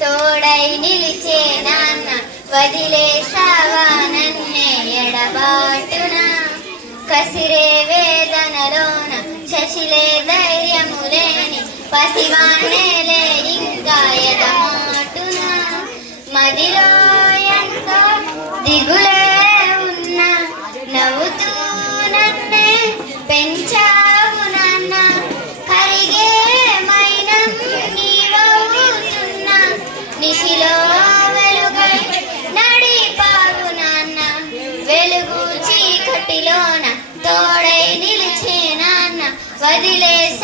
తోడై నిలిచే నాన్న వదిలేసావా నన్నే ఎడబాటున కసిరే వేదనలోన శశిలే ధైర్యము లేని పసివాణేలే ఇంకా ఎదమాటున మదిలో ఎంతో దిగులే ఉన్న నవ్వుతూ నన్నే పెంచావు నాన్న కరిగే మైనం నీవవుతున్నా నిశిలో వెలుగై నడిపావు నాన్న వెలుగు చీకటిలోన తోడై నిలిచే నాన్న వదిలేస